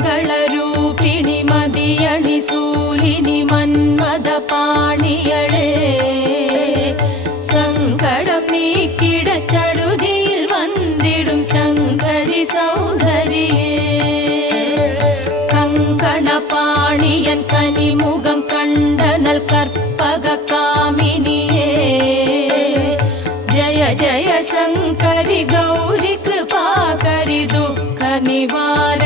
மங்களரூபிணி மதியணி சூலினி மன்மத பாணியளே சங்கடம் நீக்கிட சடுதியில் வந்திடும் சங்கரி சௌந்தரியே கங்கண பாணியன் கனிமுகம் கண்டனல் கற்பக காமினியே ஜய ஜய சங்கரி கௌரி கிருபாகரி துக்க நிவார